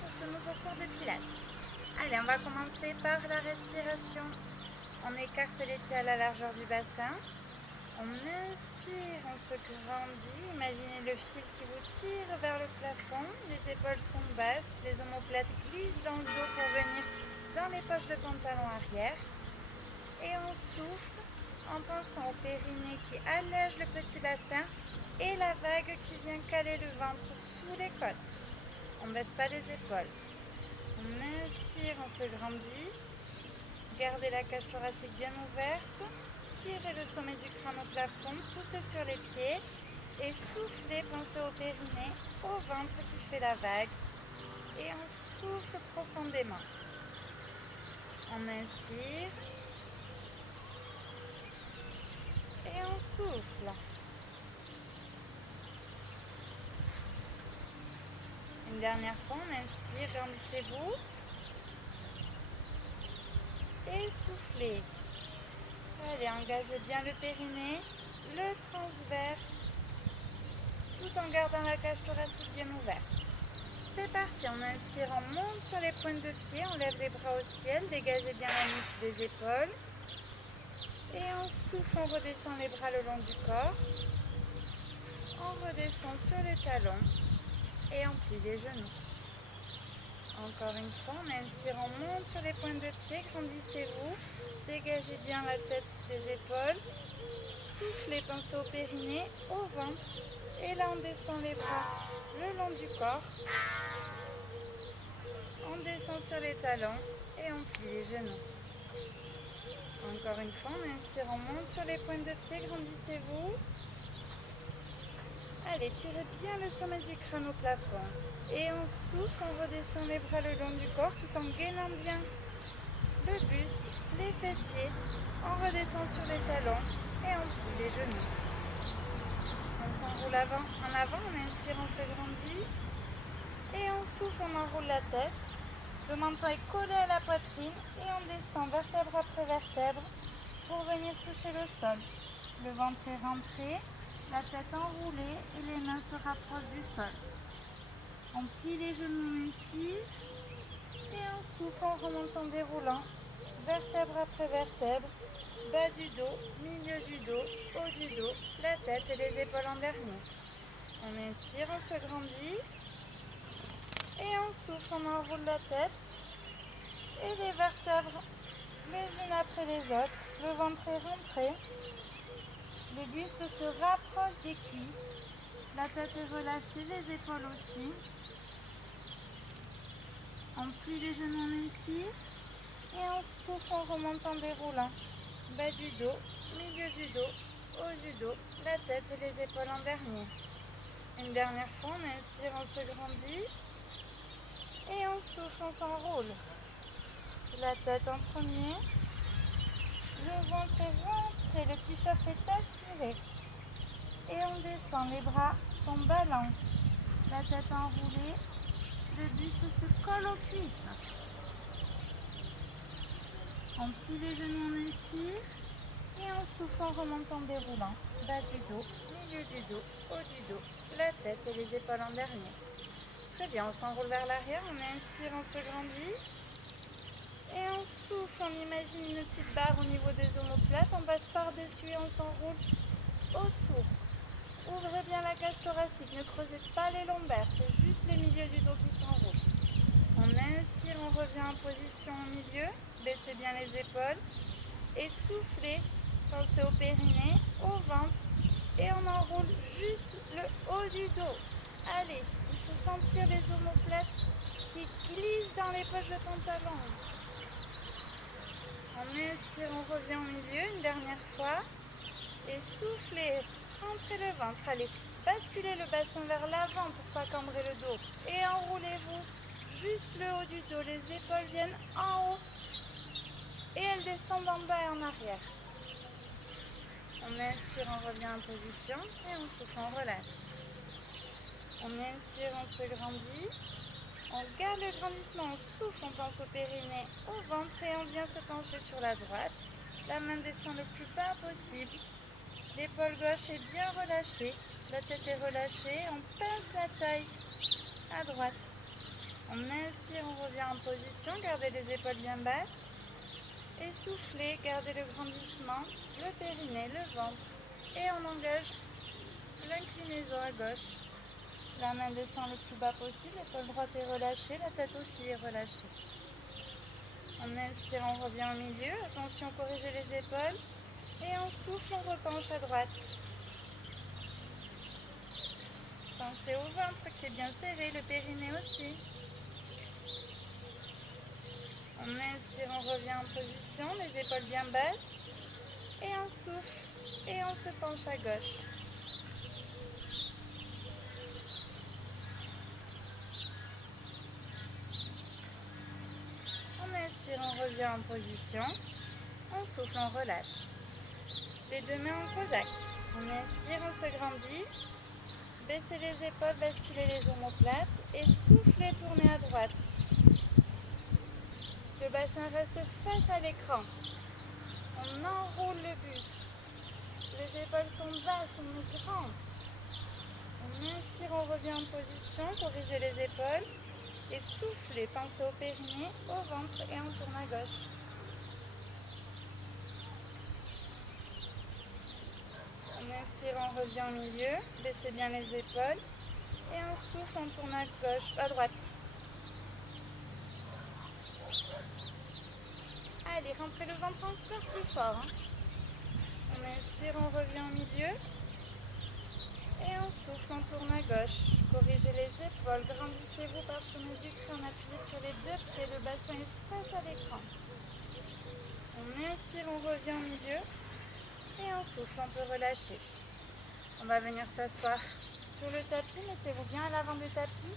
pour ce nouveau cours de pilates. Allez, on va commencer par la respiration. On écarte les pieds à la largeur du bassin. On inspire, on se grandit. Imaginez le fil qui vous tire vers le plafond. Les épaules sont basses, les omoplates glissent dans le dos pour venir dans les poches de pantalon arrière. Et on souffle en pensant au périnée qui allège le petit bassin et la vague qui vient caler le ventre sous les côtes. On ne baisse pas les épaules. On inspire, on se grandit. Gardez la cage thoracique bien ouverte. Tirez le sommet du crâne au plafond, poussez sur les pieds et soufflez, pensez au périnée, au ventre qui fait la vague. Et on souffle profondément. On inspire et on souffle. Une dernière fois, on inspire, grandissez-vous. Et soufflez. Allez, engagez bien le périnée, le transverse, tout en gardant la cage thoracique bien ouverte. C'est parti, on inspire, on monte sur les pointes de pied, on lève les bras au ciel, dégagez bien la nuque des épaules. Et on souffle, on redescend les bras le long du corps. On redescend sur les talons et on plie les genoux. Encore une fois, on inspire, on monte sur les pointes de pied, grandissez-vous, dégagez bien la tête des épaules, soufflez, pensez au périnée, au ventre, et là on descend les bras le long du corps, on descend sur les talons et on plie les genoux. Encore une fois, on inspire, on monte sur les pointes de pied, grandissez-vous. Allez, tirez bien le sommet du crâne au plafond. Et on souffle, on redescend les bras le long du corps tout en gainant bien le buste, les fessiers. On redescend sur les talons et on plie les genoux. On s'enroule en avant, on inspire, on se grandit. Et on souffle, on enroule la tête. Le menton est collé à la poitrine et on descend vertèbre après vertèbre pour venir toucher le sol. Le ventre est rentré, la tête enroulée et les mains se rapprochent du sol. On plie les genoux, on inspire et on souffle en remontant déroulant, vertèbre après vertèbre, bas du dos, milieu du dos, haut du dos, la tête et les épaules en dernier. On inspire, on se grandit et on souffle, on enroule la tête et les vertèbres les unes après les autres, le ventre est rentré. Le buste se rapproche des cuisses, la tête est relâchée, les épaules aussi. On plie les genoux, on inspire et on souffle en remontant déroulant. Bas du dos, milieu du dos, haut du dos, la tête et les épaules en dernier. Une dernière fois, on inspire, on se grandit et on souffle, on s'enroule. La tête en premier, le ventre est rentré, le t-shirt est aspiré. Et on descend, les bras sont ballants, la tête enroulée, le buste se colle aux cuisses. On plie les genoux, on inspire et on souffle en remontant déroulant. Bas du dos, milieu du dos, haut du dos, la tête et les épaules en dernier. Très bien, on s'enroule vers l'arrière, on inspire, on se grandit. Et on souffle, on imagine une petite barre au niveau des omoplates, on passe par-dessus et on s'enroule autour. Ouvrez bien la cage thoracique, ne creusez pas les lombaires, c'est juste le milieu du dos qui s'enroule. On inspire, on revient en position au milieu, baissez bien les épaules et soufflez, pensez au périnée, au ventre et on enroule juste le haut du dos. Allez, il faut sentir les omoplates qui glissent dans les poches de pantalon. On inspire, on revient au milieu une dernière fois et soufflez. Rentrez le ventre, allez, basculez le bassin vers l'avant pour pas cambrer le dos. Et enroulez-vous juste le haut du dos, les épaules viennent en haut et elles descendent en bas et en arrière. On inspire, on revient en position et on souffle, on relâche. On inspire, on se grandit. On garde le grandissement, on souffle, on pense au périnée, au ventre et on vient se pencher sur la droite. La main descend le plus bas possible. L'épaule gauche est bien relâchée, la tête est relâchée, on pince la taille à droite. On inspire, on revient en position, gardez les épaules bien basses. Et soufflez, gardez le grandissement, le périnée, le ventre. Et on engage l'inclinaison à gauche. La main descend le plus bas possible, l'épaule droite est relâchée, la tête aussi est relâchée. On inspire, on revient au milieu, attention, corrigez les épaules. Et on souffle, on repenche à droite. Pensez au ventre qui est bien serré, le périnée aussi. On inspire, on revient en position, les épaules bien basses. Et on souffle et on se penche à gauche. On inspire, on revient en position. On souffle, on relâche. Les deux mains en cosaque. On inspire, on se grandit. Baissez les épaules, basculez les omoplates et soufflez, tournez à droite. Le bassin reste face à l'écran. On enroule le buste. Les épaules sont basses, on est grand. On inspire, on revient en position, corrigez les épaules et soufflez, pensez au périnée, au ventre et on tourne à gauche. On inspire, on revient au milieu, baissez bien les épaules et on souffle, on tourne à gauche, à droite. Allez, rentrez le ventre encore plus fort. On inspire, on revient au milieu et on souffle, on tourne à gauche. Corrigez les épaules, grandissez-vous par le sommet du crâne, appuyez sur les deux pieds, le bassin est face à l'écran. On inspire, on revient au milieu et on souffle, on peut relâcher. On va venir s'asseoir sur le tapis, mettez-vous bien à l'avant du tapis.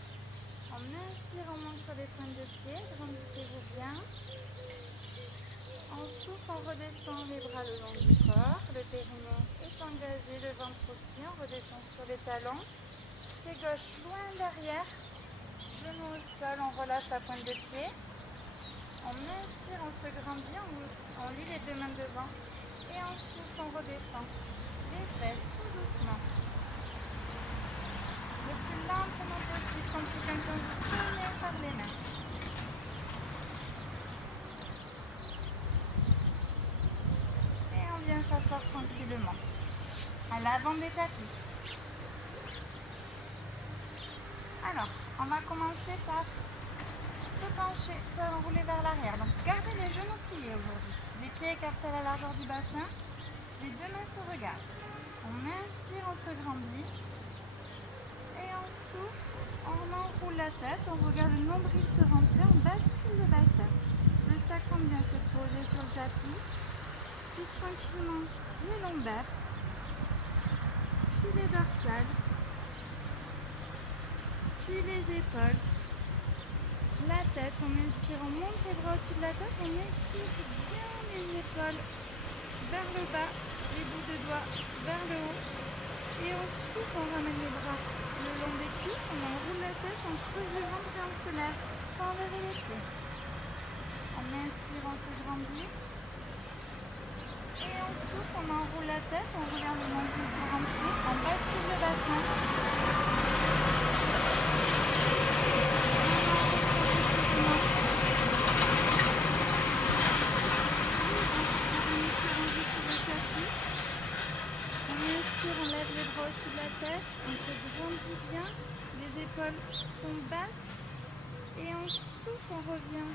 On inspire, on monte sur les pointes de pied, grandissez-vous bien. On souffle, on redescend les bras le long du corps, le périnée est engagé, le ventre aussi, on redescend sur les talons. Pied gauche loin derrière, genou au sol, on relâche la pointe de pied. On inspire, on se grandit, on lie les deux mains devant et on souffle, on redescend. Les fesses tout doucement. Le plus lentement possible, comme si quelqu'un vous tenait par les mains. Et on vient s'asseoir tranquillement à l'avant des tapis. Alors, on va commencer par se pencher, s'enrouler vers l'arrière. Donc, gardez les genoux pliés aujourd'hui. Les pieds écartés à la largeur du bassin. Les deux mains se regardent. On inspire, on se grandit. Et on souffle, on enroule la tête, on regarde le nombril se rentrer, on bascule le bassin. Le sacrum vient se poser sur le tapis. Puis tranquillement, les lombaires. Puis les dorsales. Puis les épaules. La tête, on inspire, on monte les bras au-dessus de la tête, on étire bien les épaules vers le bas, les bouts de doigts vers le haut. Et on souffle, on ramène les bras le long des cuisses, on enroule la tête, on creuse le ventre et on se lève sans lever les pieds. On inspire, on se grandit. Et on souffle, on enroule la tête, on regarde le nombril se rentrer, on bascule le bassin. On lève les bras au-dessus de la tête, on se grandit bien, les épaules sont basses et on souffle, on revient.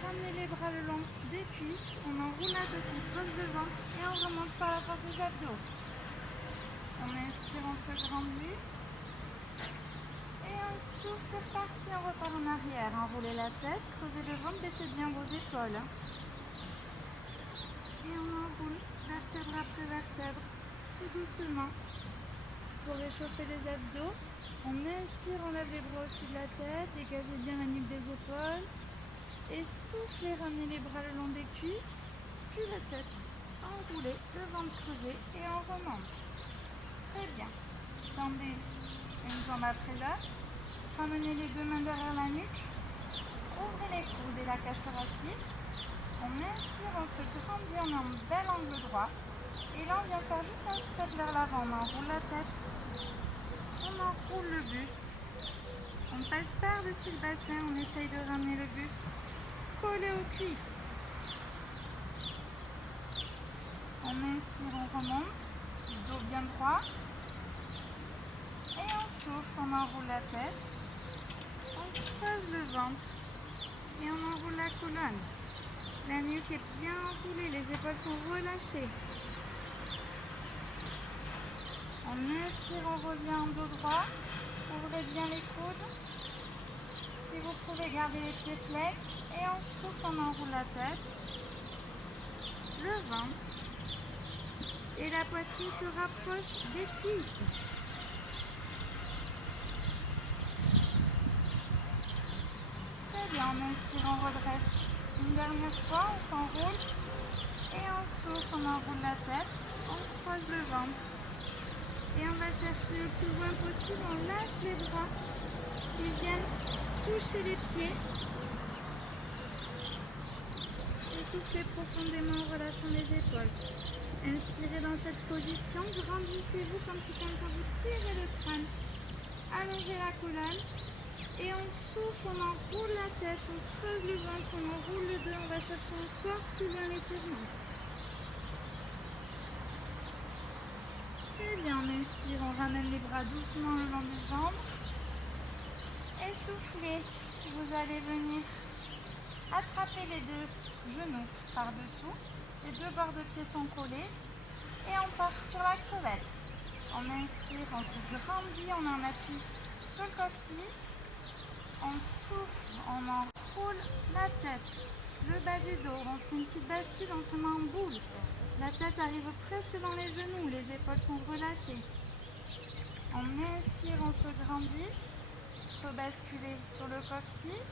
Ramenez les bras le long des cuisses, on enroule la tête, on creuse le ventre et on remonte par la force des abdos. On inspire, on se grandit et on souffle, c'est reparti, on repart en arrière. Enroulez la tête, creusez le ventre, baissez bien vos épaules. Et on enroule vertèbre après vertèbre. Tout doucement pour réchauffer les abdos. On inspire, on lève les bras au-dessus de la tête, dégagez bien la nuque des épaules et soufflez, ramenez les bras le long des cuisses, puis la tête enroulée, le ventre creusé et on remonte. Très bien. Tendez une jambe après l'autre, ramenez les deux mains derrière la nuque, ouvrez les coudes et la cage thoracique. On inspire, on se grandit, on est en bel angle droit. Et là, on vient faire juste un stretch vers l'avant. On enroule la tête, on enroule le buste, On passe par-dessus le bassin, on essaye de ramener le buste collé aux cuisses. On inspire, on remonte, dos bien droit. Et on souffle, on enroule la tête. On creuse le ventre et on enroule la colonne. La nuque est bien enroulée, les épaules sont relâchées. On inspire, on revient en dos droit. Ouvrez bien les coudes. Si vous pouvez, garder les pieds flex. Et on souffle, on enroule la tête. Le ventre. Et la poitrine se rapproche des cuisses. Très bien, on inspire, on redresse. Une dernière fois, on s'enroule. Et on souffle, on enroule la tête. On creuse le ventre. Et on va chercher le plus loin possible, on lâche les bras. Ils viennent toucher les pieds. Et soufflez profondément en relâchant les épaules. Inspirez dans cette position, grandissez-vous comme si quelqu'un vous tirait le crâne. Allongez la colonne. Et on souffle, on enroule la tête, on creuse le ventre, on enroule le dos, on va chercher encore plus loin l'étirement. Très bien, on inspire, on ramène les bras doucement le long des jambes. Et soufflez, vous allez venir attraper les deux genoux par-dessous. Les deux bords de pied sont collés. Et on part sur la crevette. On inspire, on se grandit, on en appuie sur le coccyx. On souffle, on enroule la tête, le bas du dos. On fait une petite bascule, on se met en boule. La tête arrive presque dans les genoux, les épaules sont relâchées. On inspire, on se grandit. Rebasculer sur le coccyx.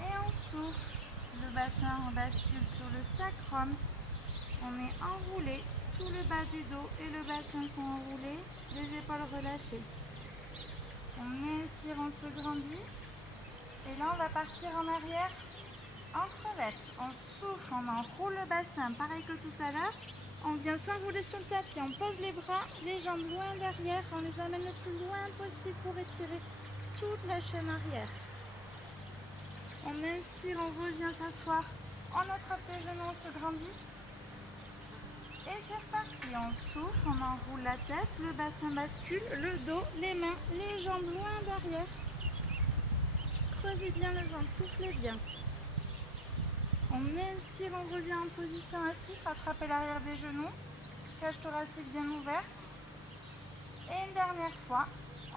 Et on souffle. Le bassin rebascule sur le sacrum. On est enroulé. Tout le bas du dos et le bassin sont enroulés. Les épaules relâchées. On inspire, on se grandit. Et là, on va partir en arrière en crevette. On souffle, on enroule le bassin. Pareil que tout à l'heure. On vient s'enrouler sur le tapis. On pose les bras, les jambes loin derrière. On les amène le plus loin possible pour étirer toute la chaîne arrière. On inspire, on revient s'asseoir. On attrape les genoux, on se grandit. Et c'est reparti. On souffle, on enroule la tête, le bassin bascule, le dos, les mains, les jambes loin derrière. Creusez bien le ventre, soufflez bien. On inspire, on revient en position assise, rattrapez l'arrière des genoux, cage thoracique bien ouverte. Et une dernière fois,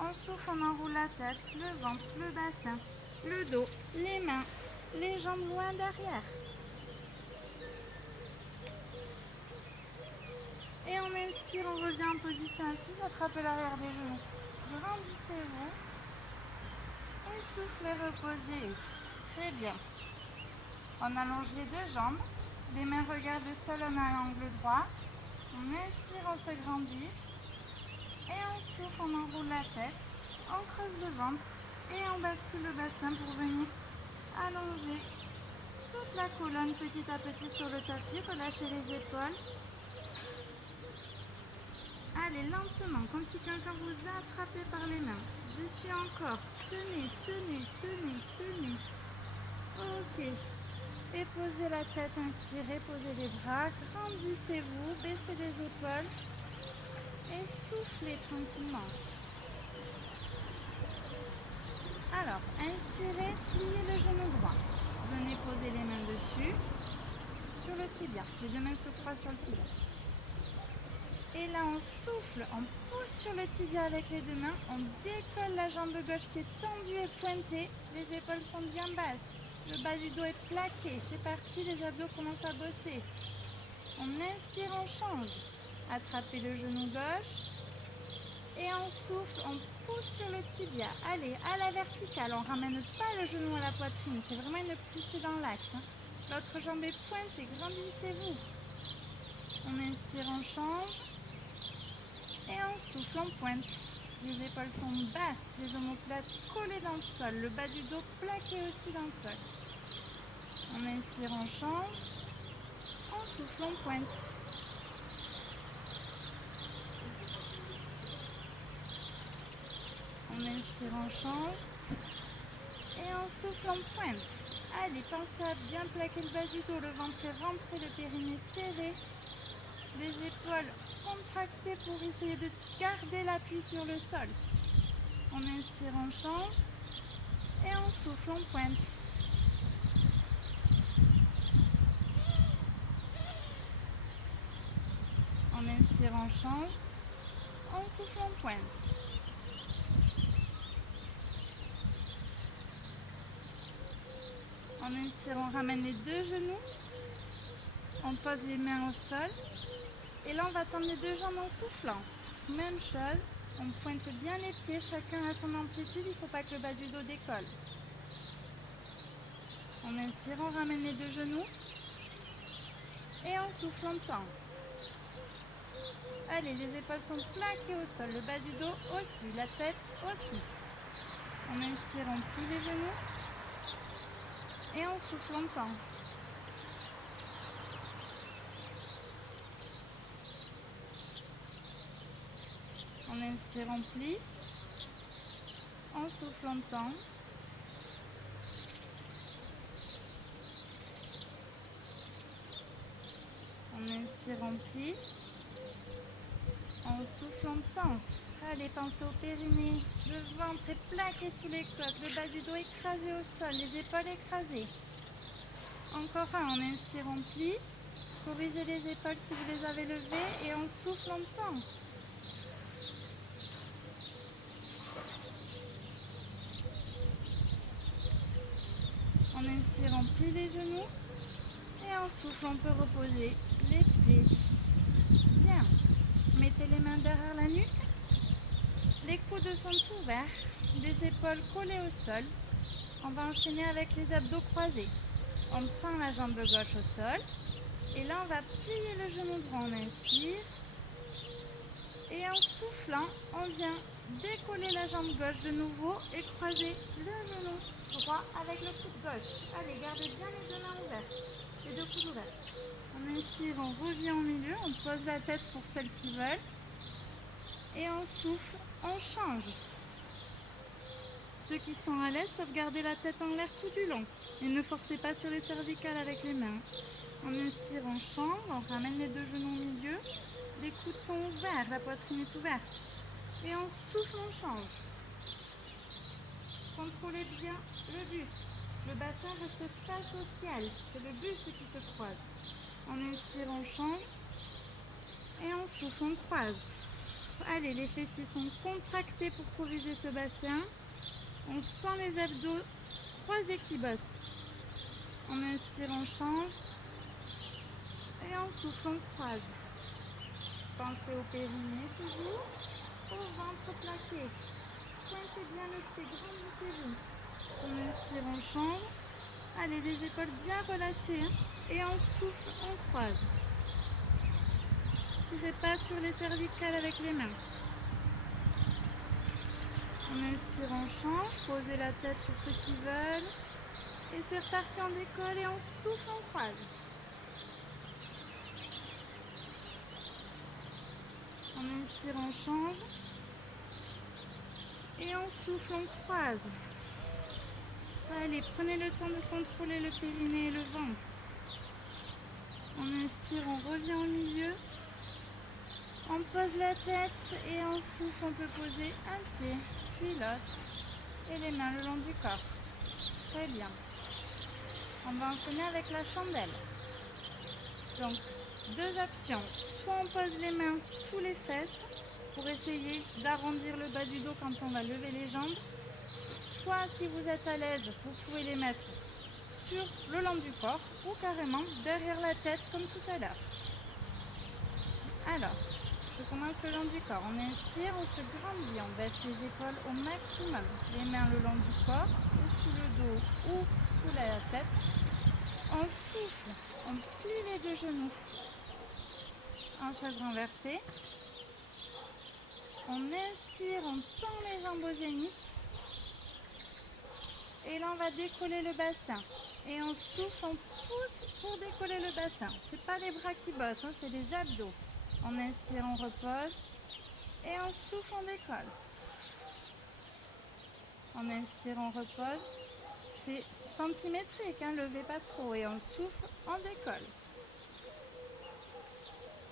on souffle, on enroule la tête, le ventre, le bassin, le dos, les mains, les jambes loin derrière. Et on inspire, on revient en position assise, attrapez l'arrière des genoux. Grandissez-vous. Et soufflez, reposez. Très bien. On allonge les deux jambes. Les mains regardent le sol, on a un angle droit. On inspire, on se grandit. Et on souffle, on enroule la tête. On creuse le ventre. Et on bascule le bassin pour venir allonger toute la colonne petit à petit sur le tapis. Relâchez les épaules. Allez, lentement, comme si quelqu'un vous a attrapé par les mains. Je suis encore. Tenez, tenez, tenez, tenez. Ok. Et posez la tête, inspirez, posez les bras. Grandissez-vous, baissez les épaules. Et soufflez tranquillement. Alors, inspirez, pliez le genou droit. Venez poser les mains dessus, sur le tibia. Les deux mains se croisent sur le tibia. Et là, on souffle, on pousse sur le tibia avec les deux mains. On décolle la jambe gauche qui est tendue et pointée. Les épaules sont bien basses. Le bas du dos est plaqué. C'est parti, les abdos commencent à bosser. On inspire, on change. Attrapez le genou gauche. Et on souffle, on pousse sur le tibia. Allez, à la verticale. On ne ramène pas le genou à la poitrine. C'est vraiment une poussée dans l'axe. L'autre jambe est pointée. Grandissez-vous. On inspire, on change. Et on souffle, on pointe. Les épaules sont basses, les omoplates collées dans le sol. Le bas du dos plaqué aussi dans le sol. On inspire, on change. On souffle, on pointe. On inspire, on change. Et on souffle, on pointe. Allez, pensez à bien plaquer le bas du dos, le ventre est rentré, le périnée serré. Les épaules contractées pour essayer de garder l'appui sur le sol. On inspire, on change. Et on souffle, on pointe. On inspire, on change. On souffle, on pointe. En inspirant, on ramène les deux genoux. On pose les mains au sol. Et là, on va tendre les deux jambes en soufflant. Même chose, on pointe bien les pieds, chacun à son amplitude. Il ne faut pas que le bas du dos décolle. En inspirant, on ramène les deux genoux. Et en soufflant, on tend. Allez, les épaules sont plaquées au sol, le bas du dos aussi, la tête aussi. En inspirant, on plie les genoux. Et en soufflant, on tend. En inspirant, on plie. En soufflant, on tend. En inspirant, on plie. En soufflant, on tend. Allez, pensez au périnée. Le ventre est plaqué sous les côtes. Le bas du dos écrasé au sol. Les épaules écrasées. Encore un. En inspirant, on plie. Corrigez les épaules si vous les avez levées. Et en soufflant, on tend. En inspirant, on plie les genoux. Et en soufflant, on peut reposer les pieds. Bien. Mettez les mains derrière la nuque. Les coudes sont ouverts. Les épaules collées au sol. On va enchaîner avec les abdos croisés. On tend la jambe gauche au sol. Et là, on va plier le genou droit. On inspire. Et en soufflant, on vient décoller la jambe gauche de nouveau et croiser le genou droit avec le coude gauche. Allez, gardez bien les deux mains ouvertes. Les deux coudes ouverts. On inspire, on revient au milieu. On pose la tête pour celles qui veulent. Et on souffle, on change. Ceux qui sont à l'aise peuvent garder la tête en l'air tout du long. Et ne forcez pas sur les cervicales avec les mains. On inspire, on change, on ramène les deux genoux au milieu. Les coudes sont ouverts, la poitrine est ouverte. Et on souffle, on change. Contrôlez bien le buste. Le bassin reste face au ciel. C'est le buste qui se croise. On inspire, on change. Et on souffle, on croise. Allez, les fessiers sont contractés pour corriger ce bassin. On sent les abdos croisés qui bossent. On inspire, on change. Et on souffle, on croise. Pensez au périnée toujours. Au ventre plaqué. Pointez bien le pied, grandissez-vous. On inspire, on change. Allez, les épaules bien relâchées. Et on souffle, on croise. Tirez pas sur les cervicales avec les mains. On inspire, on change. Posez la tête pour ceux qui veulent. Et c'est reparti, on décolle et on souffle, on croise. On inspire, on change. Et on souffle, on croise. Allez, prenez le temps de contrôler le périnée et le ventre. On inspire, on revient au milieu. On pose la tête et on souffle, on peut poser un pied, puis l'autre. Et les mains le long du corps. Très bien. On va enchaîner avec la chandelle. Donc, deux options. Soit on pose les mains sous les fesses pour essayer d'arrondir le bas du dos quand on va lever les jambes. Soit, si vous êtes à l'aise, vous pouvez les mettre sur le long du corps ou carrément derrière la tête comme tout à l'heure. Alors, je commence le long du corps. On inspire, on se grandit, on baisse les épaules au maximum. Les mains le long du corps, ou sous le dos, ou sous la tête. On souffle, on plie les deux genoux en chaise renversée. On inspire, on tend les jambes au zénith. Et là, on va décoller le bassin. Et on souffle, on pousse pour décoller le bassin. Ce n'est pas les bras qui bossent, c'est les abdos. On inspire, on repose. Et on souffle, on décolle. En inspire, on repose. C'est centimétrique, hein, levez pas trop. Et on souffle, on décolle.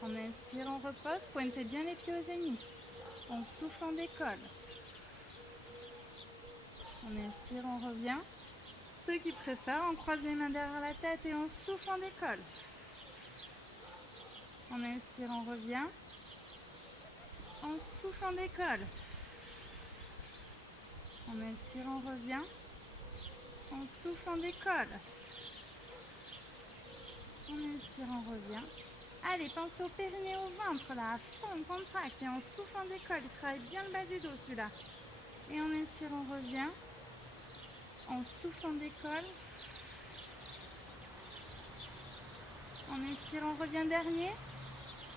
On inspire, on repose. Pointez bien les pieds au zénith. On souffle, on décolle. On inspire, on revient. Ceux qui préfèrent, on croise les mains derrière la tête et on souffle, on décolle. On inspire, on revient. On souffle, on décolle. On inspire, on revient. On souffle, on décolle. On inspire, on revient. Allez, pensez au périnée, au ventre, là, à fond, on contracte. Et on souffle, on décolle. Il travaille bien le bas du dos, celui-là. Et on inspire, on revient. On souffle, on décolle. On inspire, on revient dernier.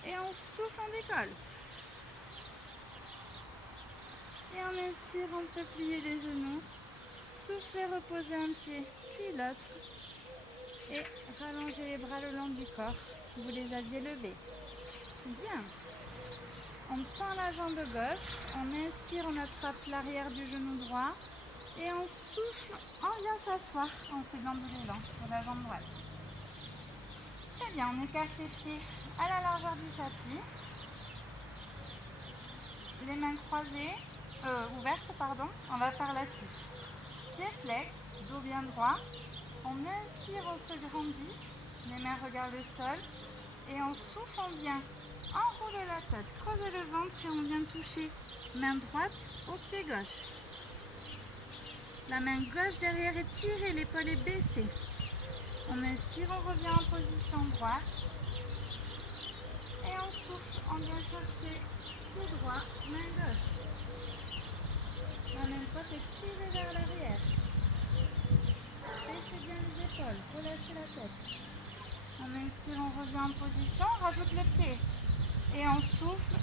Et on souffle, on décolle. Et on inspire, on peut plier les genoux. Soufflez, reposez un pied, puis l'autre. Et rallongez les bras le long du corps, si vous les aviez levés. Bien. On tend la jambe gauche. On inspire, on attrape l'arrière du genou droit. Et on souffle, on vient s'asseoir en s'églandulant sur la jambe droite. Très bien, on écarte les pieds à la largeur du tapis. Les mains croisées, ouvertes, pardon. On va faire la scie. Pieds flex, dos bien droit. On inspire, on se grandit. Les mains regardent le sol. Et on souffle, on vient enrouler la tête, creuser le ventre et on vient toucher main droite au pied gauche. La main gauche derrière est tirée, l'épaule est baissée. On inspire, on revient en position droite. Et on souffle, on vient chercher pied droit, main gauche. La main droite est tirée vers l'arrière. Baissez bien les épaules, relâchez la tête. On inspire, on revient en position, on rajoute le pied. Et on souffle,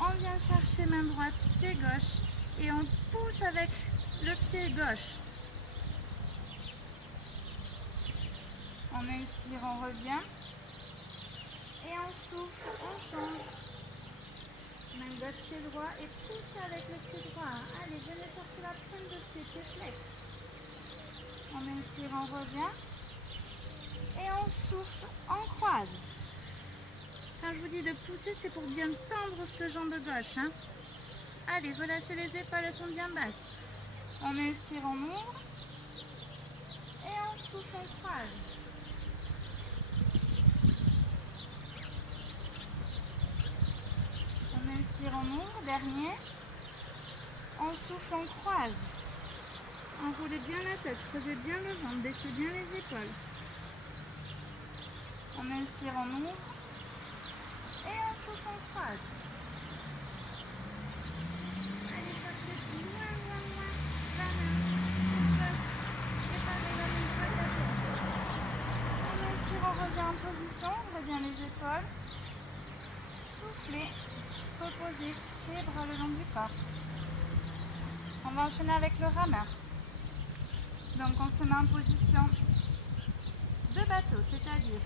on vient chercher main droite, pied gauche. Et on pousse avec le pied gauche. On inspire, on revient. Et on souffle, on change. Main gauche, pied droit et poussez avec le pied droit. Allez, venez chercher la pointe de pied flex. On inspire, on revient. Et on souffle, on croise. Quand je vous dis de pousser, c'est pour bien tendre cette jambe gauche. Hein. Allez, relâchez les épaules, elles sont bien basses. On inspire, on ouvre. Et on souffle, on croise. On inspire, on ouvre. Dernier. On souffle, on croise. Enroulez bien la tête, creusez bien le ventre, baissez bien les épaules. On inspire, on ouvre. Et on souffle, on croise. Allez, cherchez loin, loin, loin. La main gauche. Et pareil, la main droite derrière. On inspire, on revient en position, ouvrez bien les épaules. Soufflez, reposez les bras le long du corps. On va enchaîner avec le rameur. Donc on se met en position de bateau, c'est-à-dire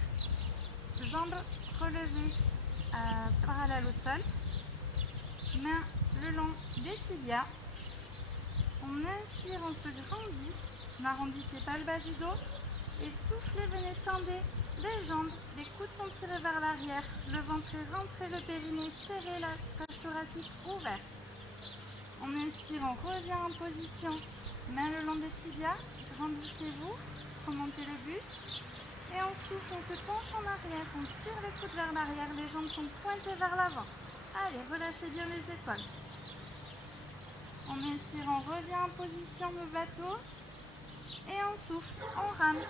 jambes relevées parallèles au sol, mains le long des tibias. On inspire, on se grandit, n'arrondissez pas le bas du dos et soufflez, venez tendez les jambes, les coudes sont tirés vers l'arrière, le ventre est rentré, le périnée serré, la cage thoracique ouverte. On inspire, on revient en position, main le long des tibias, grandissez-vous, remontez le buste. Et on souffle, on se penche en arrière, on tire les coudes vers l'arrière, les jambes sont pointées vers l'avant. Allez, relâchez bien les épaules. On inspire, on revient en position de bateau. Et on souffle, on rame.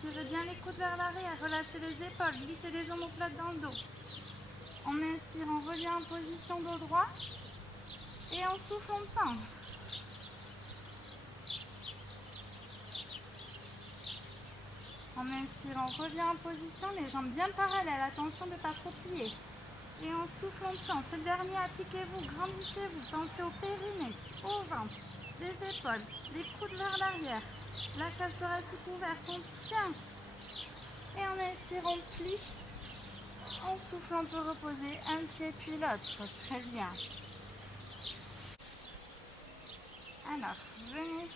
Tirez bien les coudes vers l'arrière, relâchez les épaules, glissez les omoplates dans le dos. On inspire, on revient en position dos droit. Et on souffle, on tend. On inspire, on revient en position, les jambes bien parallèles, attention de ne pas trop plier. Et on souffle, on tend. C'est le dernier, appliquez-vous, grandissez-vous, pensez au périnée, au ventre, les épaules, les coudes vers l'arrière, la cage thoracique ouverte, on tient. Et on inspire, on plie. On souffle, on peut reposer un pied puis l'autre. Très bien. Alors, venez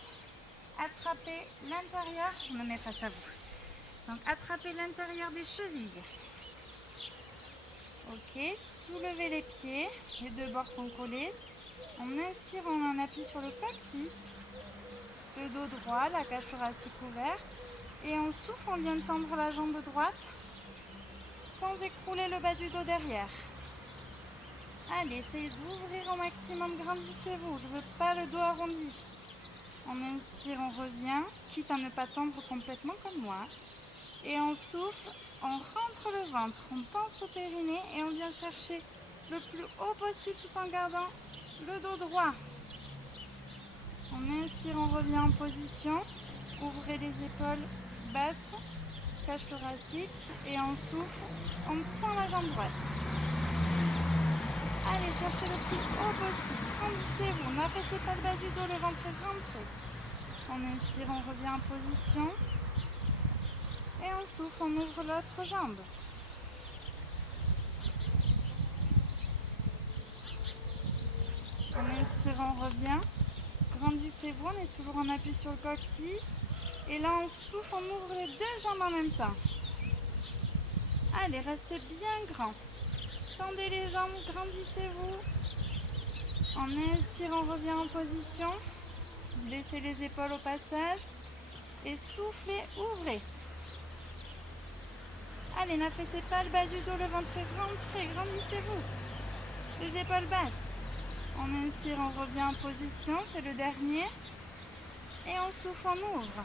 attraper l'intérieur, je me mets face à vous. Donc, attrapez l'intérieur des chevilles. Ok, soulevez les pieds, les deux bords sont collés. On inspire, on appuie sur le coccyx, le dos droit, la cage thoracique ouverte. Et on souffle, on vient tendre la jambe droite sans écrouler le bas du dos derrière. Allez, essayez d'ouvrir au maximum, grandissez-vous, je ne veux pas le dos arrondi. On inspire, on revient, quitte à ne pas tendre complètement comme moi. Et on souffle, on rentre le ventre, on pense au périnée et on vient chercher le plus haut possible tout en gardant le dos droit. On inspire, on revient en position, ouvrez les épaules basses, cage thoracique et on souffle, on tend la jambe droite. Allez, cherchez le plus haut possible, grandissez-vous, n'affaissez pas le bas du dos, le ventre est rentré. On inspire, on revient en position et on souffle, on ouvre l'autre jambe. On inspire, on revient, grandissez-vous, on est toujours en appui sur le coccyx et là on souffle, on ouvre les deux jambes en même temps. Allez, restez bien grand. Tendez les jambes, grandissez-vous. On inspire, on revient en position. Baissez les épaules au passage. Et soufflez, ouvrez. Allez, n'affaissez pas le bas du dos, le ventre est rentré. Grandissez-vous. Les épaules basses. On inspire, on revient en position. C'est le dernier. Et on souffle, on ouvre.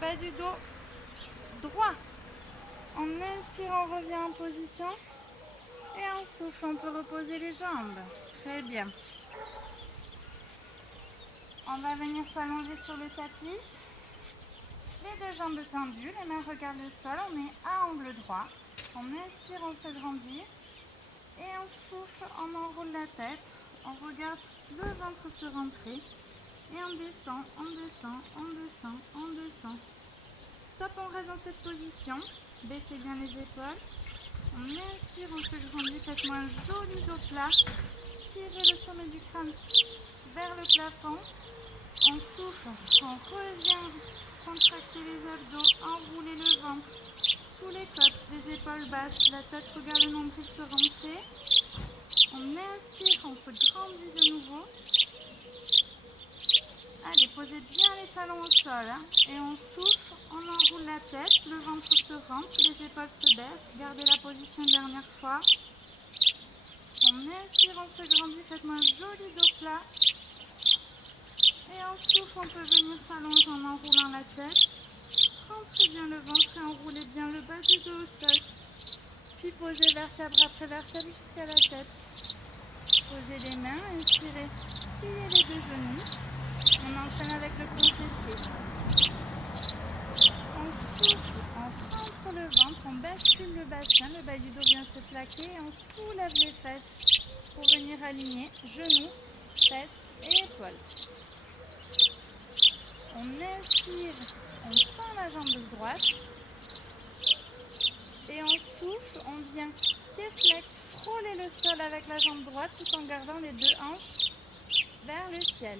Bas du dos droit. On inspire, on revient en position. Et on souffle, on peut reposer les jambes. Très bien. On va venir s'allonger sur le tapis. Les deux jambes tendues, les mains regardent le sol. On est à angle droit. On inspire, on se grandit. Et on souffle, on enroule la tête. On regarde le ventre se rentrer. Et on descend, on descend, on descend, on descend. Stop, on reste dans cette position. Baissez bien les épaules. On inspire, on se grandit, faites-moi un joli dos plat. Tirez le sommet du crâne vers le plafond. On souffle, on revient contracter les abdos, enrouler le ventre sous les côtes, les épaules basses, la tête regarde le nombril se rentrer. On inspire, on se grandit de nouveau. Allez, posez bien les talons au sol hein, et on souffle, on enroule la tête, le ventre se rentre, les épaules se baissent. Gardez la position une dernière fois. On inspire, on se grandit, faites-moi un joli dos plat. Et on souffle, on peut venir s'allonger en enroulant la tête. Rentrez bien le ventre et enroulez bien le bas du dos au sol. Puis posez vertèbre après vertèbre jusqu'à la tête. Posez les mains, inspirez, pliez les deux genoux. On enchaîne avec le pont fessier. On souffle, on rentre le ventre, on bascule le bassin, le bas du dos vient se plaquer et on soulève les fesses pour venir aligner genoux, fesses et épaules. On inspire, on tend la jambe droite et on souffle, on vient pied flex, frôler le sol avec la jambe droite tout en gardant les deux hanches vers le ciel.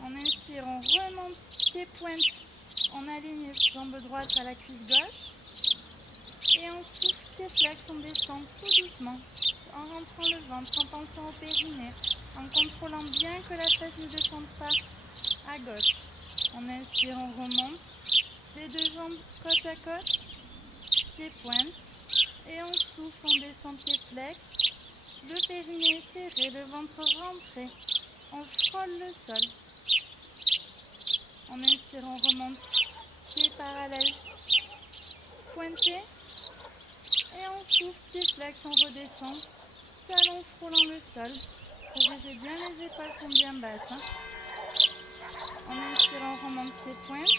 On inspire, on remonte, pied pointe, on aligne jambe droite à la cuisse gauche. Et on souffle, pied flex, on descend tout doucement, en rentrant le ventre, en pensant au périnée, en contrôlant bien que la fesse ne descende pas à gauche. On inspire, on remonte, les deux jambes côte à côte, pied pointe. Et on souffle, on descend, pied flex, le périnée est serré, le ventre rentré. On frôle le sol. On inspire, on remonte, pied parallèle, pointé. Et on souffle, pied flex, on redescend, talons frôlant le sol. Corrigez bien, les épaules sont bien basses. On inspire, on remonte, pied pointe.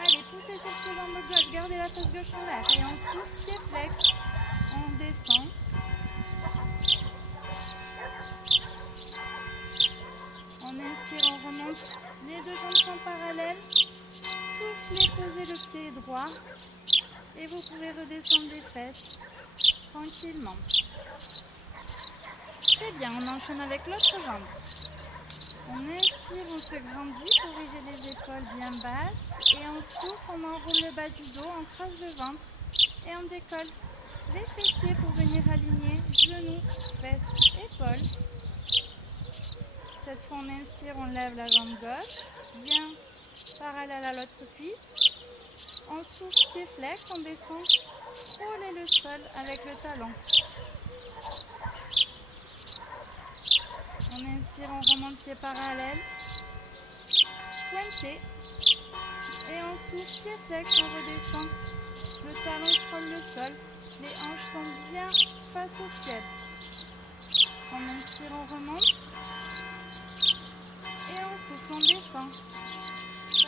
Allez, poussez sur le jambe gauche, gardez la face gauche en l'air. Et on souffle, pied flex, on descend. On inspire, on remonte, les deux jambes sont parallèles. Soufflez, posez le pied droit. Et vous pouvez redescendre les fesses. tranquillement. Très bien, on enchaîne avec l'autre jambe. On inspire, on se grandit, corriger les épaules bien basses. Et on souffle, on enroule le bas du dos, on crase le ventre. Et on décolle les fessiers pour venir aligner genoux, fesses, épaules. Cette fois, on inspire, on lève la jambe gauche, bien parallèle à l'autre cuisse. On souffle, pied flex, on descend, frôler le sol avec le talon. On inspire, on remonte pied parallèle, pointé. Et on souffle, pied flex, on redescend. Le talon frôle le sol. Les hanches sont bien face au ciel. On inspire, on remonte. Et on souffle, on descend.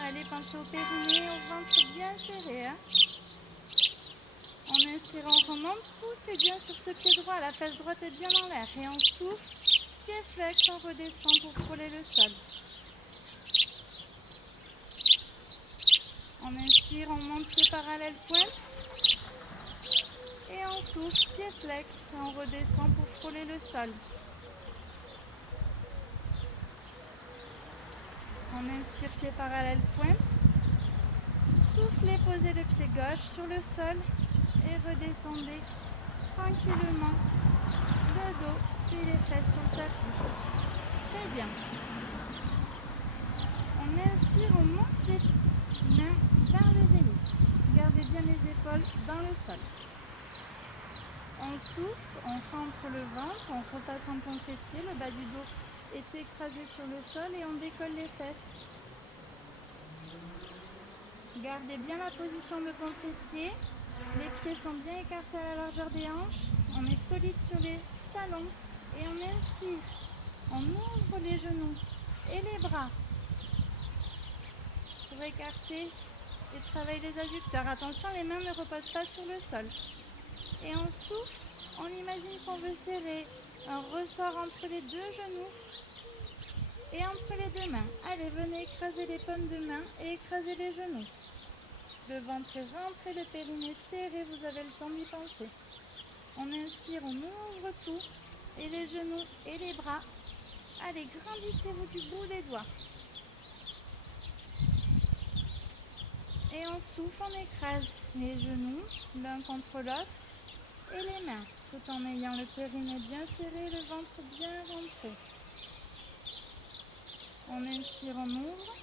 Allez, pensez au périnée, au ventre bien serré. On inspire, on remonte. Poussez bien sur ce pied droit. La fesse droite est bien en l'air. Et on souffle. Pied flex, on redescend pour frôler le sol. On inspire, on monte pied parallèle, pointe. Et on souffle, pied flex, et on redescend pour frôler le sol. On inspire, pied parallèle, pointe. Soufflez, posez le pied gauche sur le sol et redescendez tranquillement le dos puis les fesses sur le tapis. Très bien. On inspire, on monte les mains vers le zénith. Gardez bien les épaules dans le sol. On souffle, on rentre le ventre, on repasse en pont fessier, le bas du dos est écrasé sur le sol et on décolle les fesses. Gardez bien la position de pont fessier. Les pieds sont bien écartés à la largeur des hanches. On est solide sur les talons et on inspire. On ouvre les genoux et les bras pour écarter et travailler les adducteurs. Attention, les mains ne reposent pas sur le sol. Et on souffle, on imagine qu'on veut serrer un ressort entre les deux genoux et entre les deux mains. Allez, venez écraser les paumes de main et écraser les genoux. Le ventre est rentré, le périnée serré, vous avez le temps d'y penser. On inspire, on ouvre tout, et les genoux et les bras. Allez, grandissez-vous du bout des doigts. Et on souffle, on écrase les genoux l'un contre l'autre et les mains, tout en ayant le périnée bien serré, le ventre bien rentré. On inspire, on ouvre.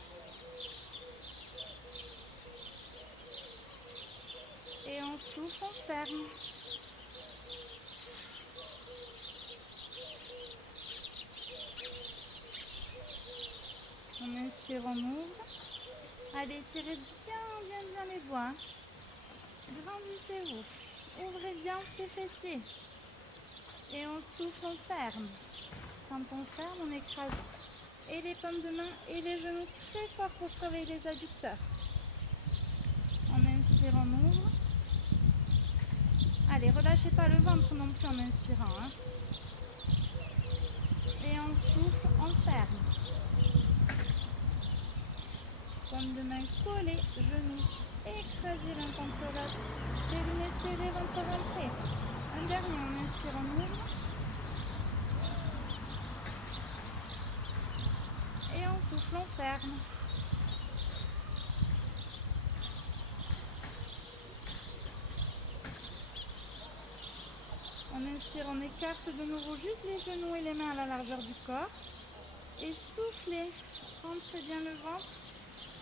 Et on souffle, on ferme. On inspire, on ouvre. Allez, tirez bien les doigts. Grandissez-vous. Ouvrez bien ces fessiers. Et on souffle, on ferme. Quand on ferme, on écrase et les paumes de main et les genoux très fort pour travailler les adducteurs. On inspire, on ouvre. Allez, relâchez pas le ventre non plus en inspirant. Et on souffle, on ferme. Paumes de main collées, genoux écrasés l'un contre l'autre. Périnée serré, ventre rentré. Un dernier, on inspire, on ouvre. Et on souffle, on ferme. On inspire, on écarte de nouveau juste les genoux et les mains à la largeur du corps. Et soufflez, rentrez bien le ventre,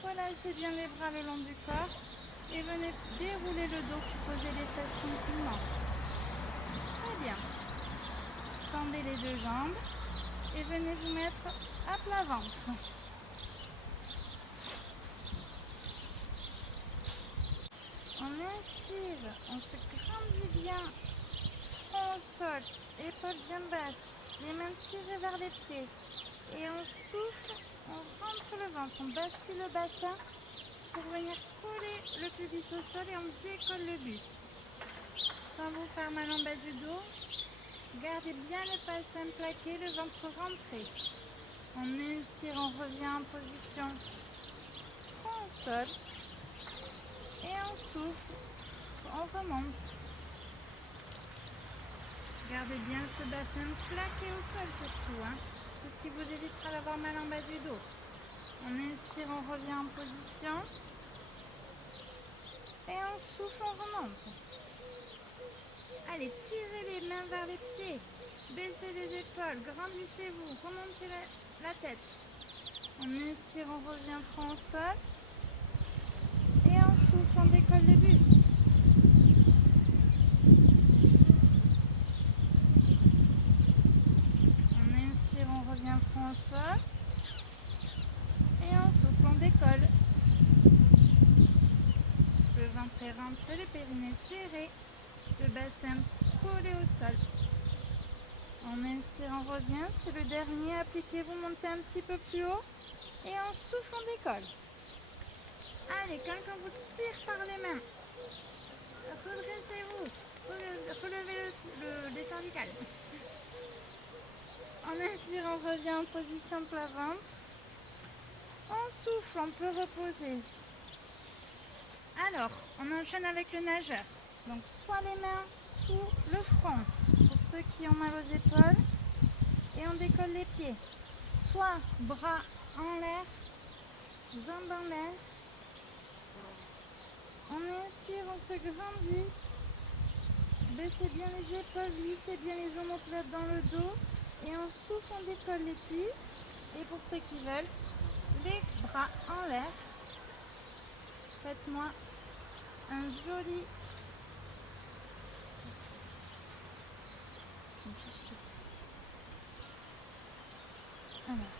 relâchez bien les bras le long du corps. Et venez dérouler le dos puis poser les fesses tranquillement. Très bien. Tendez les deux jambes et venez vous mettre à plat ventre. On inspire, on se grandit bien, front au sol, épaules bien basses, les mains tirées vers les pieds. Et on souffle, on rentre le ventre, on bascule le bassin pour venir coller le pubis au sol et on décolle le buste. Sans vous faire mal en bas du dos, gardez bien le bassin plaqué, le ventre rentré. On inspire, on revient en position front au sol. Et on souffle, on remonte. Gardez bien ce bassin plaqué au sol surtout, hein. C'est ce qui vous évitera d'avoir mal en bas du dos. On inspire, on revient en position. Et on souffle, on remonte. Allez, tirez les mains vers les pieds. Baissez les épaules, grandissez-vous, remontez la tête. On inspire, on revient front au sol. Et on souffle, on décolle le buste. On inspire, on revient front au sol. Et on souffle, on décolle. Le ventre est rentré, le périnée serré. Le bassin collé au sol. On inspire, on revient. C'est le dernier. Appliquez-vous, montez un petit peu plus haut. Et on souffle, on décolle. Allez, quelqu'un vous tire par les mains. Redressez-vous. Relevez les cervicales. On inspire, on revient en position plat ventre. On souffle, on peut reposer. Alors, on enchaîne avec le nageur. Donc, soit les mains sous le front, pour ceux qui ont mal aux épaules. Et on décolle les pieds. Soit bras en l'air, jambes en l'air. On inspire, on se grandit. Baissez bien les épaules, glissez bien les omoplates dans le dos. Et on souffle, on décolle les cuisses. Et pour ceux qui veulent, les bras en l'air. Faites-moi un joli... Alors.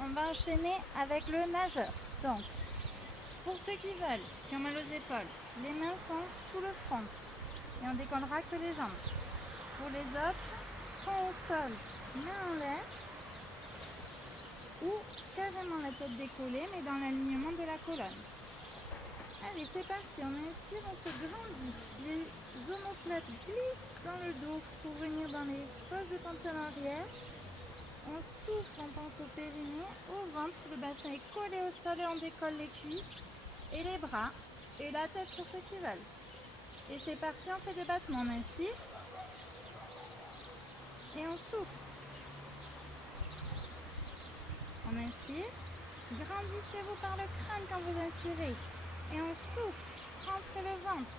On va enchaîner avec le nageur. Donc, pour ceux qui veulent, qui ont mal aux épaules, les mains sont sous le front. Et on décollera que les jambes. Pour les autres, front au sol, mains en l'air. Ou carrément la tête décollée, mais dans l'alignement de la colonne. Allez, c'est parti. On inspire, on se grandit. Les omoplates glissent dans le dos pour venir dans les poses de tension arrière. On souffle, on pense au périnée, au ventre, le bassin est collé au sol et on décolle les cuisses et les bras et la tête pour ceux qui veulent. Et c'est parti, on fait des battements. On inspire et on souffle. On inspire, grandissez-vous par le crâne quand vous inspirez. Et on souffle, rentrez le ventre,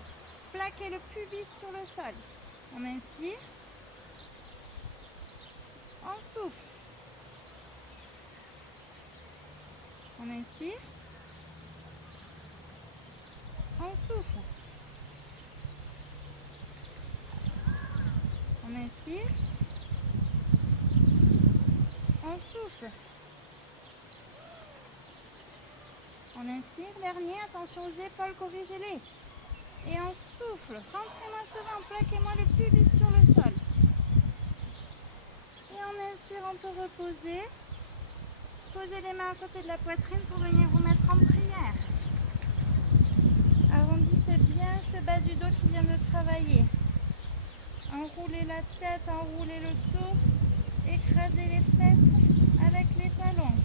plaquez le pubis sur le sol. On inspire, on souffle. On inspire, on souffle. On inspire, on souffle. On inspire, dernier, attention aux épaules, corrigez-les. Et on souffle, rentrez-moi ce ventre, plaquez-moi le pubis sur le sol. Et on inspire, on peut reposer. Posez les mains à côté de la poitrine pour venir vous mettre en prière. Arrondissez bien ce bas du dos qui vient de travailler. Enroulez la tête, enroulez le dos, écrasez les fesses avec les talons.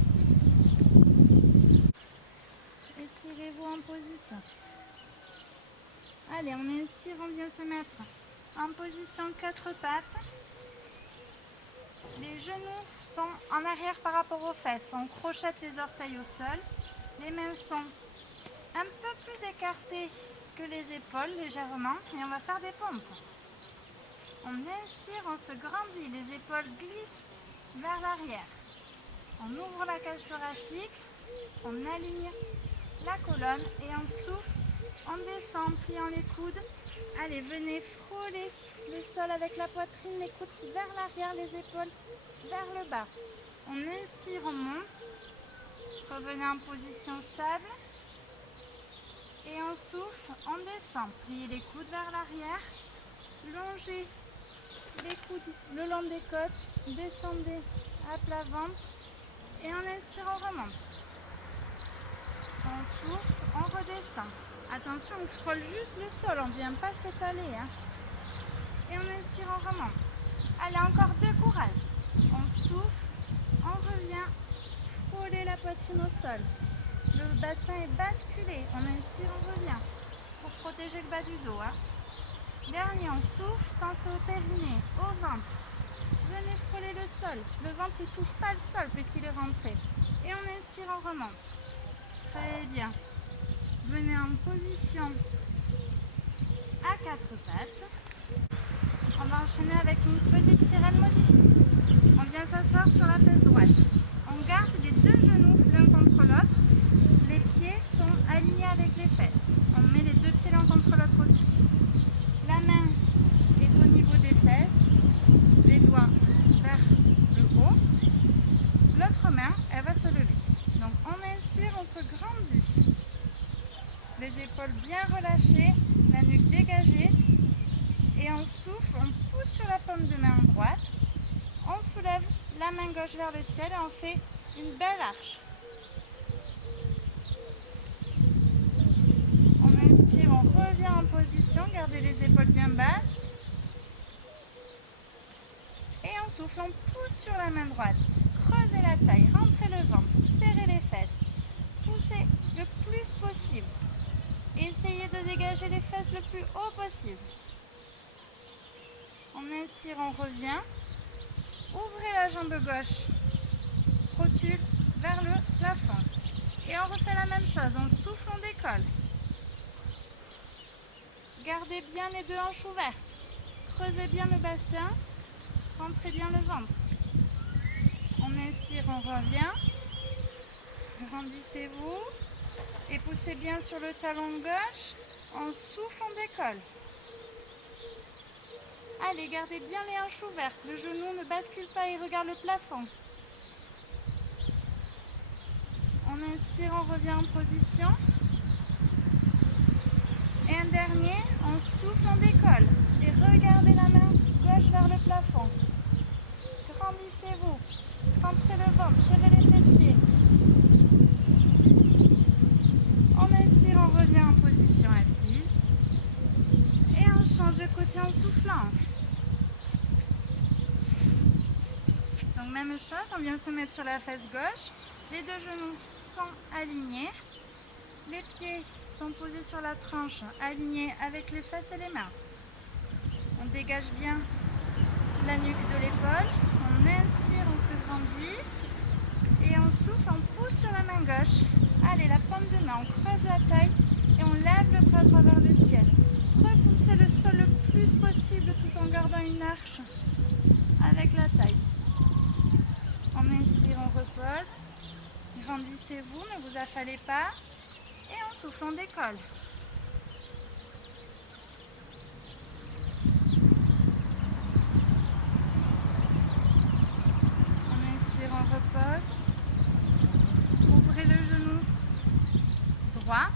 Étirez-vous en position. Allez, on inspire, on vient se mettre en position 4 pattes. Les genoux sont en arrière par rapport aux fesses. On crochette les orteils au sol. Les mains sont un peu plus écartées que les épaules, légèrement. Et on va faire des pompes. On inspire, on se grandit. Les épaules glissent vers l'arrière. On ouvre la cage thoracique. On aligne la colonne et on souffle. On descend en pliant les coudes. Allez, venez frôler le sol avec la poitrine, les coudes vers l'arrière, les épaules vers le bas. On inspire, on monte. Revenez en position stable. Et on souffle, on descend. Pliez les coudes vers l'arrière. Longez les coudes le long des côtes. Descendez à plat ventre. Et on inspire, on remonte. On souffle, on redescend. Attention, on frôle juste le sol, on ne vient pas s'étaler. Hein. Et on inspire, on remonte. Allez, encore 2, courage. On souffle, on revient, frôler la poitrine au sol. Le bassin est basculé. On inspire, on revient. Pour protéger le bas du dos. Hein. Dernier, on souffle, pensez au périnée, au ventre. Venez frôler le sol. Le ventre ne touche pas le sol puisqu'il est rentré. Et on inspire, on remonte. Très bien. Venez en position à quatre pattes. On va enchaîner avec une petite sirène modifiée. On vient s'asseoir sur la fesse droite. On garde les deux genoux l'un contre l'autre. Les pieds sont alignés avec les fesses. On met les deux pieds l'un contre l'autre aussi. La main est au niveau des fesses, les doigts vers le haut. L'autre main, elle va se lever. Donc on inspire, on se grandit. Les épaules bien relâchées, la nuque dégagée. Et on souffle, on pousse sur la paume de main droite. On soulève la main gauche vers le ciel et on fait une belle arche. On inspire, on revient en position, gardez les épaules bien basses. Et on souffle, on pousse sur la main droite. Creusez la taille, rentrez le ventre, serrez les fesses. Poussez le plus possible. Essayez de dégager les fesses le plus haut possible. On inspire, on revient. Ouvrez la jambe gauche. Rotule vers le plafond. Et on refait la même chose. On souffle, on décolle. Gardez bien les deux hanches ouvertes. Creusez bien le bassin. Rentrez bien le ventre. On inspire, on revient. Grandissez-vous. Et poussez bien sur le talon gauche. On souffle, on décolle. Allez, gardez bien les hanches ouvertes. Le genou ne bascule pas et regarde le plafond. On inspire, on revient en position. Et un dernier, on souffle, on décolle. Et regardez la main gauche vers le plafond. Grandissez-vous. Rentrez le ventre, serrez les fessiers. On inspire, on revient en position assise. Et on change de côté en soufflant. Donc même chose, on vient se mettre sur la fesse gauche. Les deux genoux sont alignés. Les pieds sont posés sur la tranche, alignés avec les fesses et les mains. On dégage bien la nuque de l'épaule. On inspire, on se grandit. Et on souffle, on pousse sur la main gauche. Allez, la paume de main, on creuse la taille et on lève le bras droit vers le ciel. Repoussez le sol le plus possible tout en gardant une arche avec la taille. On inspire, on repose. Grandissez-vous, ne vous affalez pas. Et on souffle, on décolle. On inspire, on repose. Ouvrez le genou droit.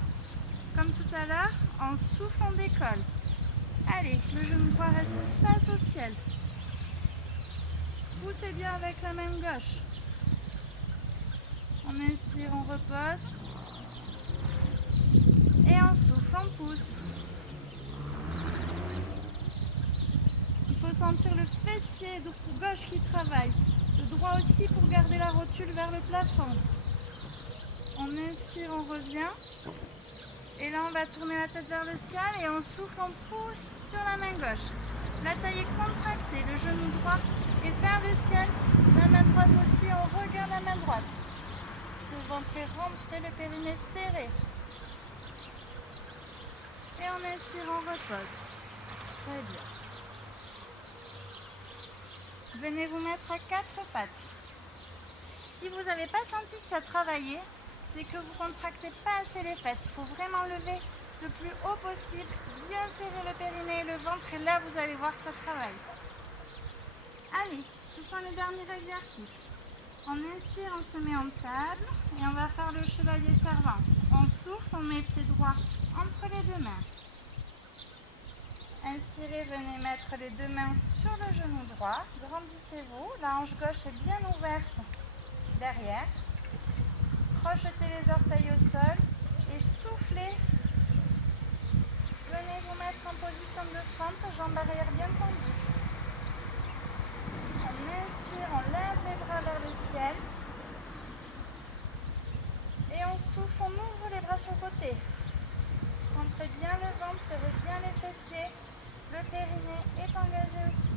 Comme tout à l'heure, on souffle, on décolle. Allez, le genou droit reste face au ciel. Poussez bien avec la main gauche. On inspire, on repose. Et on souffle, on pousse. Il faut sentir le fessier gauche qui travaille. Le droit aussi pour garder la rotule vers le plafond. On inspire, on revient. Et là, on va tourner la tête vers le ciel et on souffle, on pousse sur la main gauche. La taille est contractée, le genou droit est vers le ciel. La main droite aussi, on regarde la main droite. Le ventre est rentré, le périnée serré. Et on inspire, on repose. Très bien. Venez vous mettre à quatre pattes. Si vous n'avez pas senti que ça travaillait, c'est que vous ne contractez pas assez les fesses. Il faut vraiment lever le plus haut possible, bien serrer le périnée et le ventre, et là vous allez voir que ça travaille. Allez, ce sont les derniers exercices. On inspire, on se met en table et on va faire le chevalier servant. On souffle, on met pied droit entre les deux mains. Inspirez, venez mettre les deux mains sur le genou droit. Grandissez-vous, la hanche gauche est bien ouverte derrière. Crochetez les orteils au sol et soufflez. Venez vous mettre en position de fente, jambes arrière bien tendues. On inspire, on lève les bras vers le ciel. Et on souffle, on ouvre les bras sur le côté. Rentrez bien le ventre, serrez bien les fessiers. Le périnée est engagé aussi.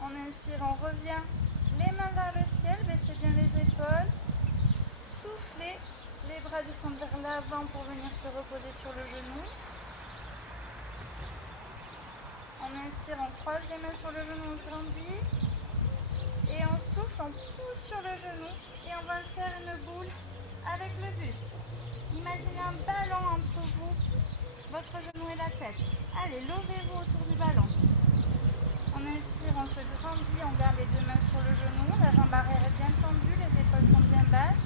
On inspire, on revient. Les mains vers le ciel, baissez bien les épaules. Soufflez. Les bras descendent vers l'avant pour venir se reposer sur le genou. On inspire, on croise les mains sur le genou, on se grandit. Et on souffle, on pousse sur le genou et on va faire une boule avec le buste. Imaginez un ballon entre vous, votre genou et la tête. Allez, levez-vous autour du ballon. On inspire, on se grandit, on garde les deux mains sur le genou, la jambe arrière est bien tendue, les épaules sont bien basses.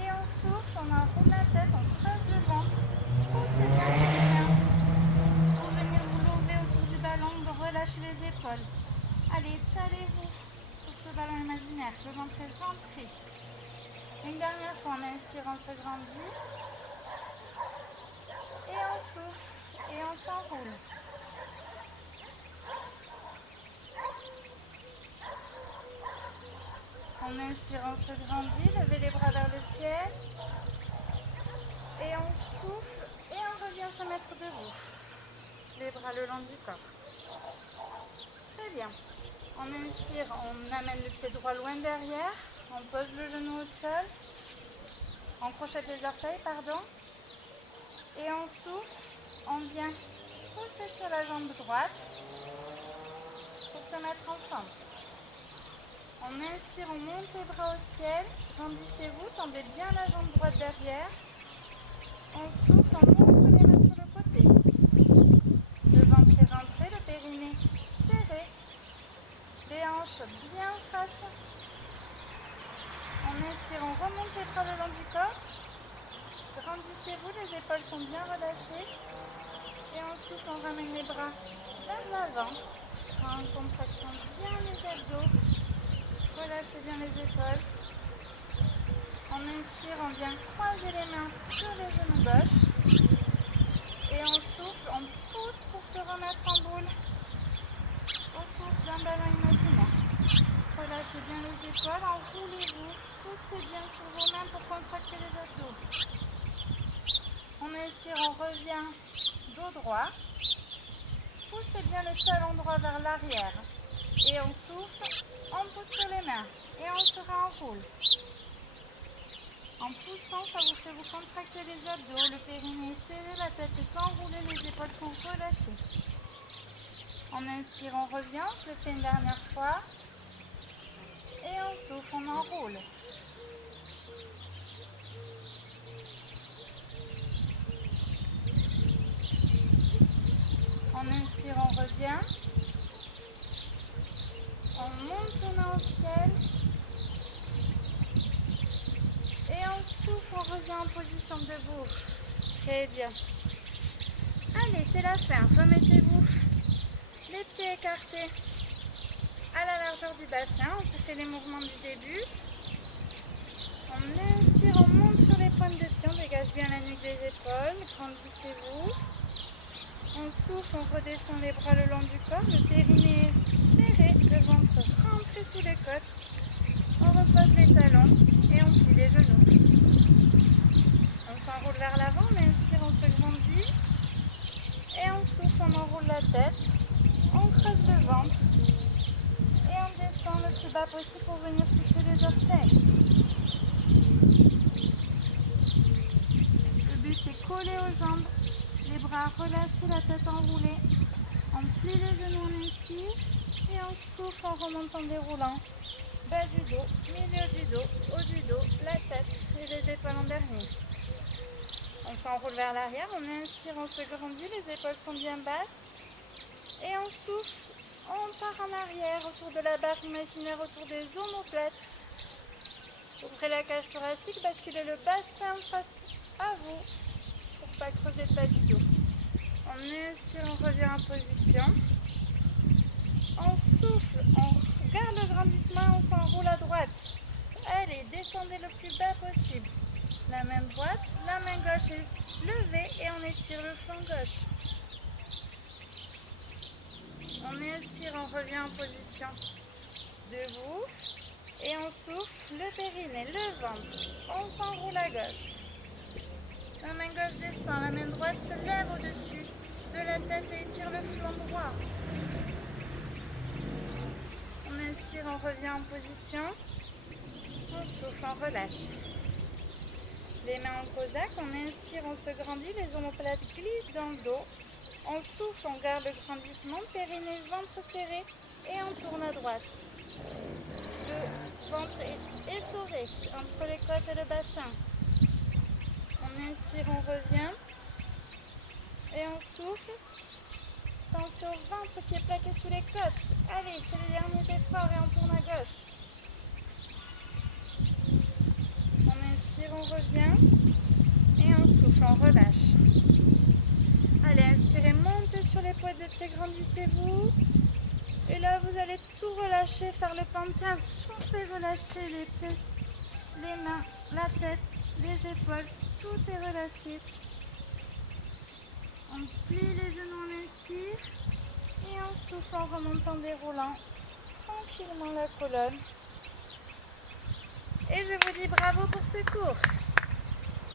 Et on souffle, on enroule la tête, on creuse le ventre. Poussez bien sur les mains pour venir vous lever autour du ballon, relâchez les épaules. Allez, étalez-vous sur ce ballon imaginaire, le ventre est rentré. Une dernière fois, on inspire, on se grandit. Et on souffle et on s'enroule. On inspire, on se grandit, levez les bras vers le ciel. Et on souffle et on revient se mettre debout. Les bras le long du corps. Très bien. On inspire, on amène le pied droit loin derrière. On pose le genou au sol. On crochette les orteils, pardon. Et on souffle, on vient pousser sur la jambe droite pour se mettre en fente. On inspire, on monte les bras au ciel, grandissez-vous, tendez bien la jambe droite derrière. On souffle, on ouvre les mains sur le côté. Le ventre est rentré, le périnée serré. Les hanches bien face. On inspire, on remonte les bras le long du corps. Grandissez-vous, les épaules sont bien relâchées. Et on souffle, on ramène les bras vers l'avant en contractant bien les abdos. Relâchez bien les épaules. On inspire, on vient croiser les mains sur les genoux gauche. Et on souffle, on pousse pour se remettre en boule autour d'un ballon imaginaire. Relâchez bien les épaules, enroulez-vous, poussez bien sur vos mains pour contracter les abdos. On inspire, on revient dos droit. Poussez bien le talon droit vers l'arrière. Et on souffle, on pousse sur les mains et on se renroule. En poussant, ça vous fait vous contracter les abdos, le périnée est serré, la tête est enroulée, les épaules sont relâchées. On inspire, on revient, on se le fait une dernière fois. Et on souffle, on enroule. On inspire, on revient. On monte les mains au ciel. Et on souffle, on revient en position debout. Très bien. Allez, c'est la fin. Remettez-vous les pieds écartés à la largeur du bassin. On se fait les mouvements du début. On inspire, on monte sur les pointes de pied. On dégage bien la nuque des épaules. Grandissez-vous. On souffle, on redescend les bras le long du corps. Le périnée est serré, le ventre rentré sous les côtes. On repose les talons et on plie les genoux. On s'enroule vers l'avant, on inspire, on se grandit. Et on souffle, on enroule la tête. On creuse le ventre. Et on descend le plus bas possible pour venir toucher les orteils. Le buste est collé aux jambes. Les bras relâchés, la tête enroulée. On plie les genoux, on inspire. Et on souffle en remontant, déroulant. Bas du dos, milieu du dos, haut du dos, la tête et les épaules en dernier. On s'enroule vers l'arrière, on inspire, on se grandit, les épaules sont bien basses. Et on souffle, on part en arrière autour de la barre imaginaire, autour des omoplates. Ouvrez la cage thoracique, basculez le bassin face à vous pour ne pas creuser le bas du dos. On inspire, on revient en position. On souffle, on garde le grandissement, on s'enroule à droite. Allez, descendez le plus bas possible. La main droite, la main gauche est levée et on étire le flanc gauche. On inspire, on revient en position debout. Et on souffle, le périnée, le ventre. On s'enroule à gauche. La main gauche descend, la main droite se lève au-dessus. de la tête et étire le flanc droit. On inspire, on revient en position. On souffle, on relâche. Les mains en cosaque, on inspire, on se grandit, les omoplates glissent dans le dos. On souffle, on garde le grandissement, périnée, ventre serré et on tourne à droite. Le ventre est essoré entre les côtes et le bassin. On inspire, on revient et on souffle. Pensez au ventre qui est plaqué sous les côtes. Allez, c'est les derniers efforts et on tourne à gauche. On inspire, on revient et on souffle, on relâche. Allez, inspirez, montez sur les pointes de pied, grandissez-vous. Et là, vous allez tout relâcher, faire le pantin. Soufflez, relâchez les pieds, les mains, la tête, les épaules. Tout est relâché. On plie les genoux, on inspire. Et on souffle en remontant, déroulant tranquillement la colonne. Et je vous dis bravo pour ce cours.